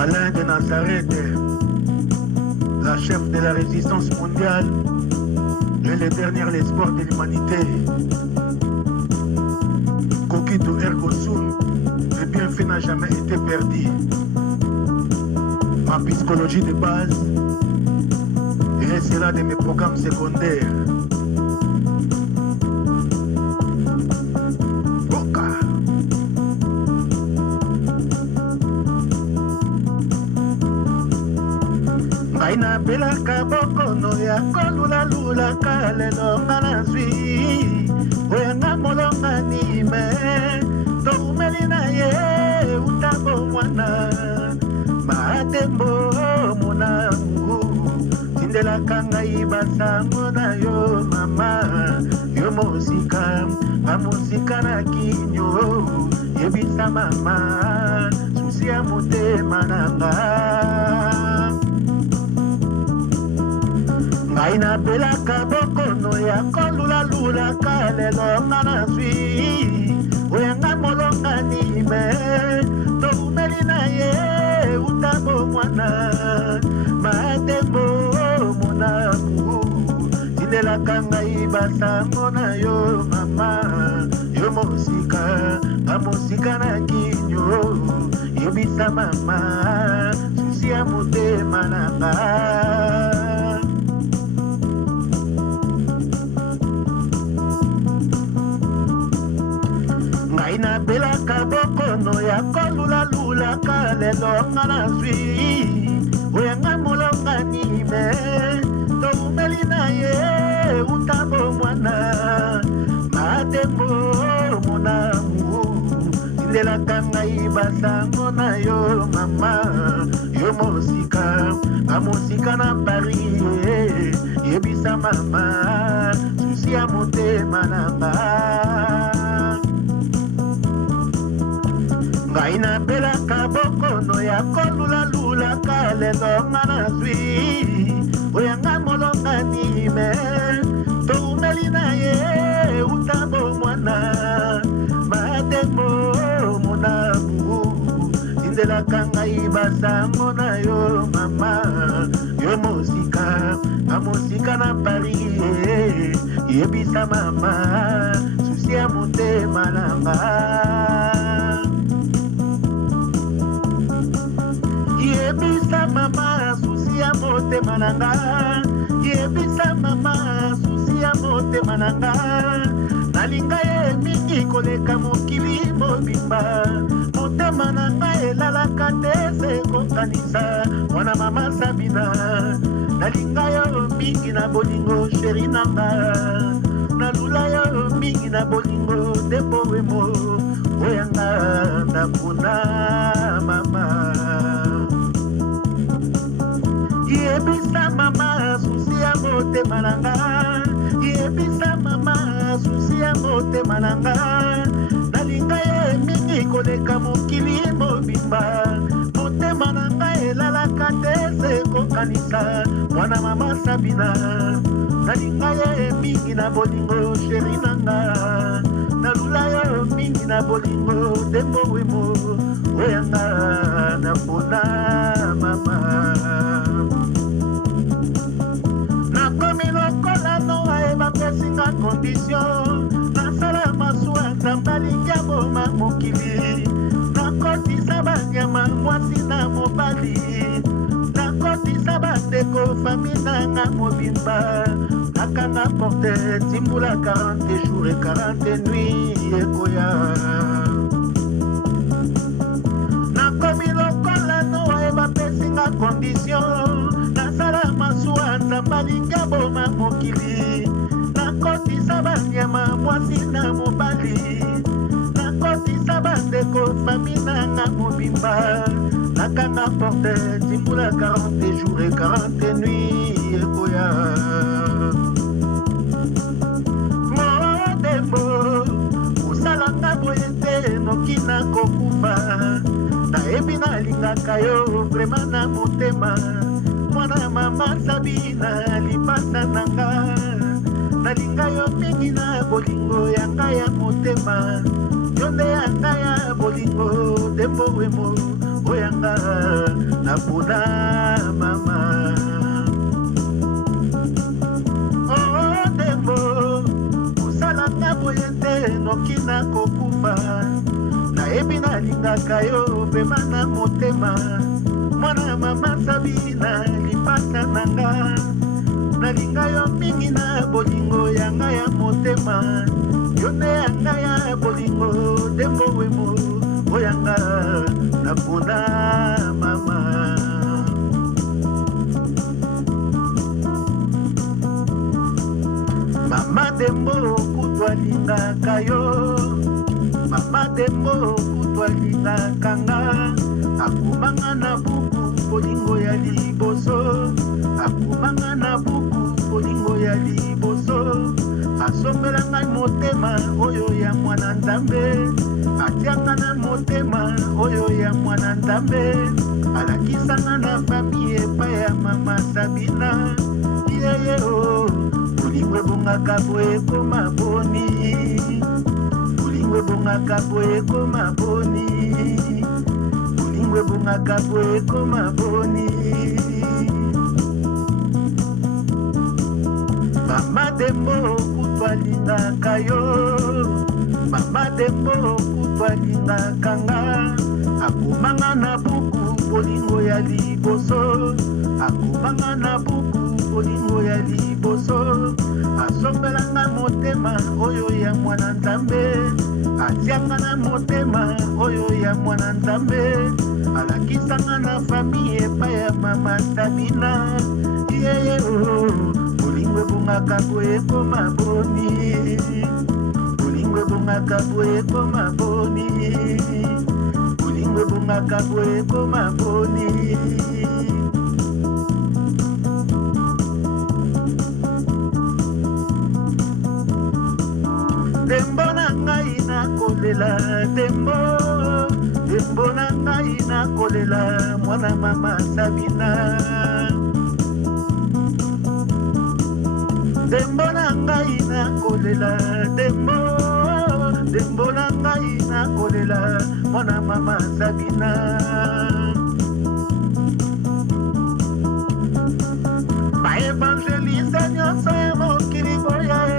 Alain de Nazareth, la chef de la résistance mondiale et le dernier espoir de l'humanité. Kokito Ergo Sum, le bienfait n'a jamais été perdu. Ma psychologie de base et c'est là de mes programmes secondaires. Aina belaka bokono ya kolula kalelo ngana zwi oyanga molonga nime toumeli na ye utabo mwana matembo munangu tindelaka ngai basango na yo mama yo mosika amusika na kinyo yebisa mama susi ya motema nanga Aina belaka bokono ya kolula kalelo ngana zwi oyanga molonga nime toumeli na ye utabo mwana matembo munamu tindelaka ngai basango na yo mama yo mosika amosika na kinyo yebisa mama susi ya motema nanga Aina belaka bokono ya kolula kalelo ngana zwi oyanga molonga nime toumeli na ye utabo mwana matembo munamu tindelaka ngai basango na yo mama yo mosika amosika na Paris yebisa mama susi ya motema nanga Aina belaka bokono ya kolula kalelo ngana zwi oyanga molonga nime toumeli na ye utabo mwana matembo munamu tindelaka ngai basango na yo mama yo mosika amosika na Paris yebisa mama susi ya motema nanga Yebisa mama susi ya motema nanga Yebisa mama susi ya motema nanga Nalinga ye mingi koleka mokili mobimba Motema nanga elalaka te se kokanisa Mwana mama Sabina Nalinga yo mingi na bolingo sheri nanga Nalula yo mingi na bolingo tembo wemo Oyanga nakuna mama Yebisa mama susi ya motema nanga Yebisa mama susi ya motema nanga Nalinga ye mingi koleka mokili mobimba Motema nanga elalaka te se kokanisa Mwana mama Sabina Nalinga ye mingi na bolingo sheri nanga Nalula yo mingi na bolingo tembo wemo Oyanga napona mama Singa condition nasala masuwa tambalinga boma mokili nakotisa banyama mwasi na mobali nakotisa bandeko fami nanga mobimba nakanga porte timbula 40 jours et 40 nuits ekoya nakomi lokola noa bapesinga condition nasala masuwa tambalinga boma mokili nakotisa banyama mwasi na mobali nakotisa bandeko fami nanga mobimba nakanga porte timbula 40 jours et 40 nuits ekoya modembo osalanga boye te noki nakokufa nayebi nalingaka yo vraimen na motema mwana mama Sabina lipasa nanga nalinga yo mingi na bolingo yanga ya motema yonde yanga ya bolingo tembo wemo oyanga napona mama. Oh ndembo osalanga boye te noki nakokufa, nayebi nalingaka yo pema na motema. Mwana mama Sabina lipata nanga, nalinga yo mingi na bolingo yanga ya motema. Yone yanga ya bolingo ndembo wemo oyanga napona mama. Mama dembo kutwa lingaka yo, mama dembo kutwa lingaka nga. Akumanga na buku bolingo ya liboso, akumanga na buku bolingo ya liboso. Asombela ngai motema oyo ya mwana nzambe, atianga na motema oyo ya mwana nzambe. Alakisanga na famille epai ya mama Sabina. Yeye o bolingo ebongaka boye ekoma boni, bolingo ebongaka boye ekoma boni, bolingo ebongaka boye ekoma boni. Mama dembo kutwa lingaka yo, mama dembo kutwa lingaka nga. Akomanga na buku bolingo ya liboso, akomanga na buku bolingo ya liboso. Asombelanga motema oyo ya mwana nzambe, atianga na motema oyo ya mwana nzambe. Alakisanga na famille epai ya mama Sabina. Yeye o bolingo ebongaka boye ekoma boni, bolingo ebongaka boye ekoma boni, bolingo ebongaka boye ekoma boni. Dembo na ngai nakolela, dembo, dembo na ngai nakolela mwana mama Sabina. Dembo na ngai nakolela, dembo, dembo na ngai nakolela mwana mama Sabina. Ba evangeliste nyonso ya mokili boya e,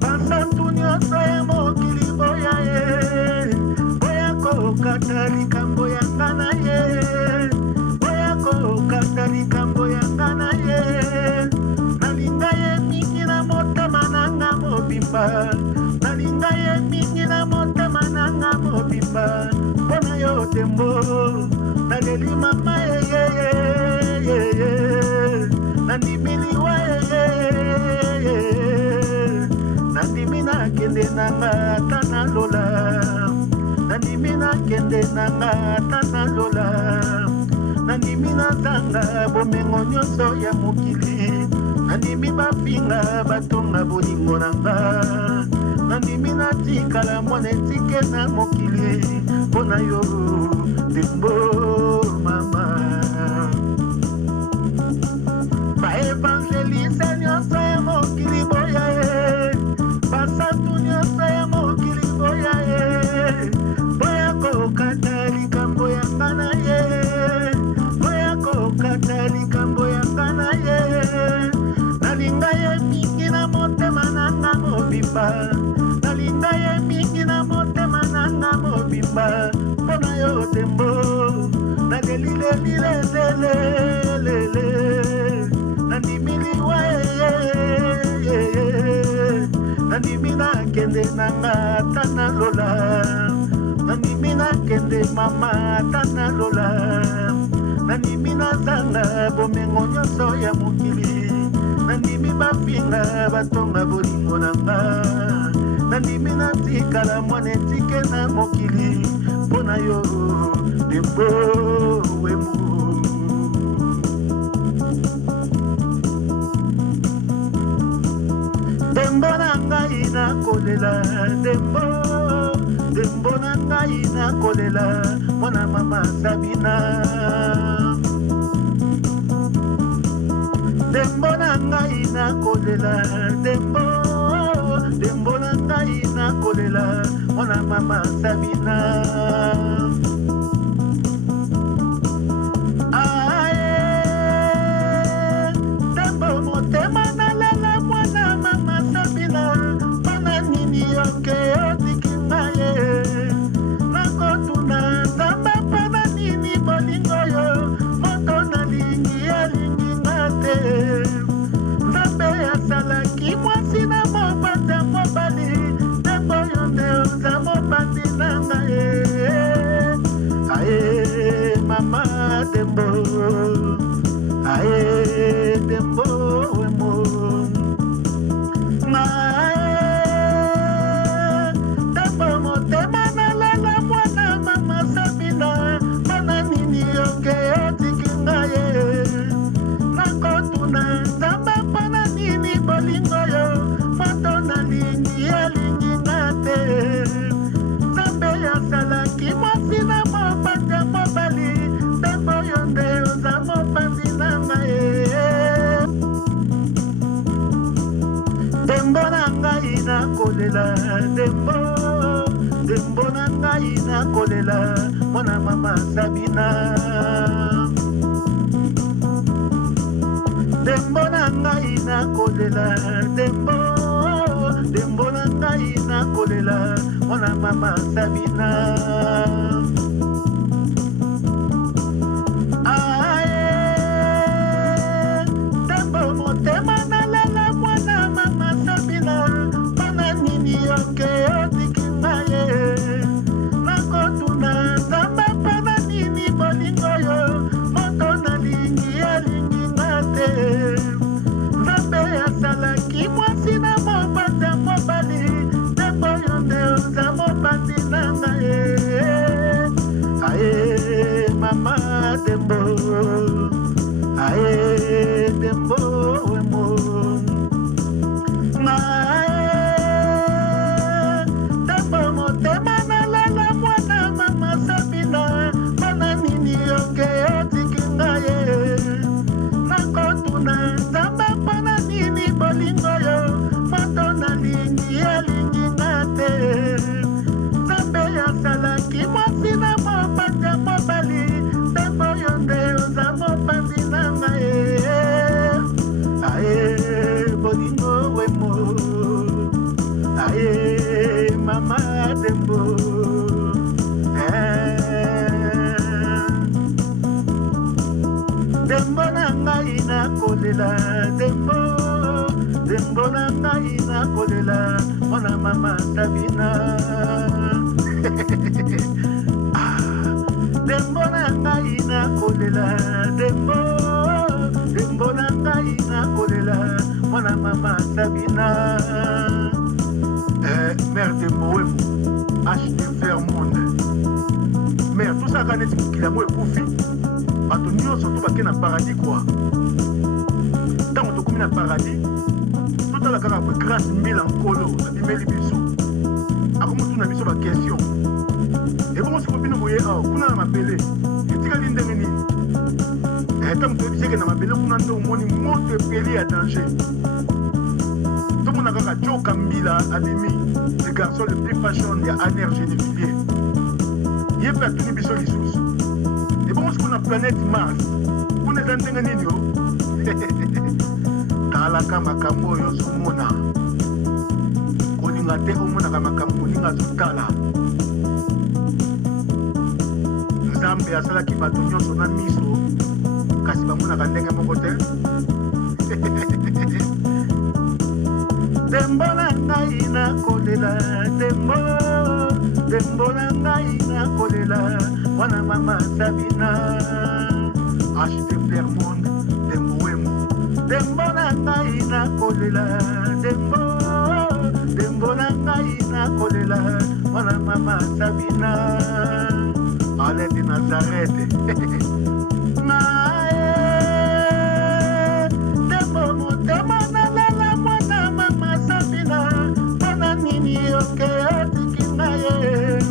basantu nyonso ya mokili boya e. Boya kokata likambo ya ngana ye, boya kokata likambo ya ngana ye. Nalinga ye mingi na motema nanga mobimba, nalinga ye mingi na motema nanga mobimba. Mpona yo dembo naleli mama ye, nandimili wa ye, nandimi nakende nanga ata nalola, nandimi nakende nanga ata nalola. Nandimi nazanga bomengo nyonso ya mokili, nandimi bapinga batonga bolingo nanga. Nandimi natikala mwana etike na mokili mpona yo dembo mama. Ba evangeliste nyonso ya mokili boya e, basantu nyonso ya mokili boya e. Boya kokata likambo ya ngana ye, boya kokata likambo ya ngana ye. Nalinga ye mingi na motema nanga mobimba, nalinga ye mingi na motema nanga mobimba. Mpona yo dembo nalelilelilelelele, nandimili wa ye, nandimi nakende nanga ata nalola, nandimi nakende mama ata nalola. Nandimi nazanga bomengo nyonso ya mokili, nandimi bapinga batonga bolingo nanga. Nandimi natikala mwana etike na mokili mpona yo dembo wemu. Dembo na ngai nakolela, dembo, dembo na ngai nakolela mwana mama Sabina. Dembo na ngai nakolela, dembo, dembo na ngai nakolela mwana mama Sabina. dembo dembo na ngai nakolela mwana mama Sabina dembo na ngai nakolela dembo dembo na ngai nakolela mwana mama Sabina dembo na ngai nakolela dembo dembo na ngai nakolela mwana mama Sabina dembo na ngai nakolela dembo dembo na ngai nakolela mwana mama Sabina mère de Moemo acheté vers monde mère tout ça kaneti mokili yango ekufi bato nyonso to bake na paradis kwa ntango tokomi na paradis totala kaka po grâce mbila nkolo abimeli biso akomotuna biso bakestion ebongo siko bino boye awa kuna na mabele etikali ndenge nini ntango toyebiseke na mabele kuna nde omoni moto epeli ya danger tomona kaka joka mbila abimi le garçon le plus fashion ya aner généfilier ye mpe atuni biso lisusu ebongo siko na planète Mars kuna eza ndenge nini o talaka makambo oyo ozomona kolinga te omonaka makambo kolinga azotala nzambe asalaki bato nyonso na miso kasi bamonaka ndenge moko te dembo na ngai nakolela dembo dembo na ngai nakolela mwana mama Sabina acheté Clermont dembo wemo dembo na ngai nakolela dembo dembo na ngai nakolela mwana mama Sabina ale de Nazareth dembo motema nalela mwana mama Sabina mpona nini oke otiki ngai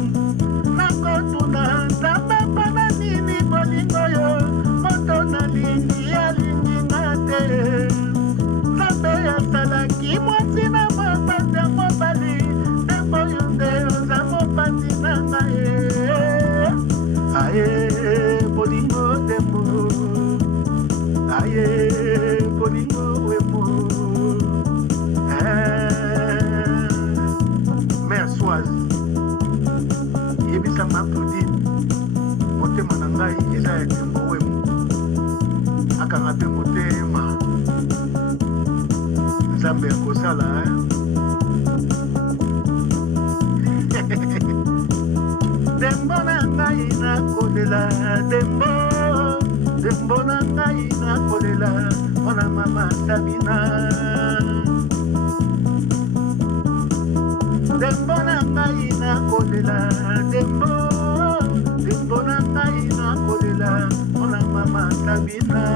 nakotuna nzambe mpona nini bolingo yo moto nalingi alingi nga te nzambe asalaki mwasi na mopasi ya mobali dembo yo nde oza mopasi na ngai aye bolingo dembo aye bolingo wemo mère Soise yebisa maplodi motema na ngai eza ya dembo wemo akanga mpe motema nzambe ya kosala dembo na ngai nakolela dembo dembo na ngai nakolela mwana mama Sabina dembo na ngai nakolela dembo dembo na ngai nakolela mwana mama Sabina